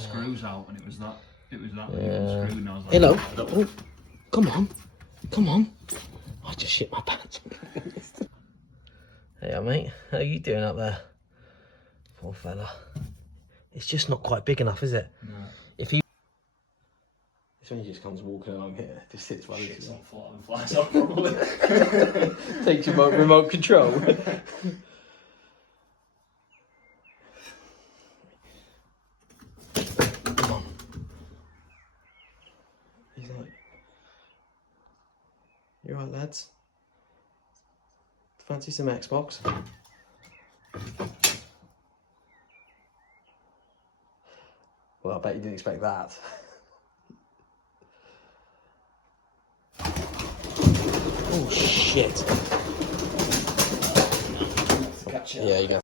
screws out, and it was that screw, and I was like, Hello. Oh, come on. Come on. I just shit my pants. Hey, mate. How are you doing up there? Poor fella. It's just not quite big enough, is it? no. If he... This one he just comes walking along here. Just sits while Shit's on flat and flies off probably. Takes your remote control. Come on. He's like, you alright, lads? Fancy some Xbox? Well, I bet you didn't expect that. Oh shit. Gotcha. Yeah, you go.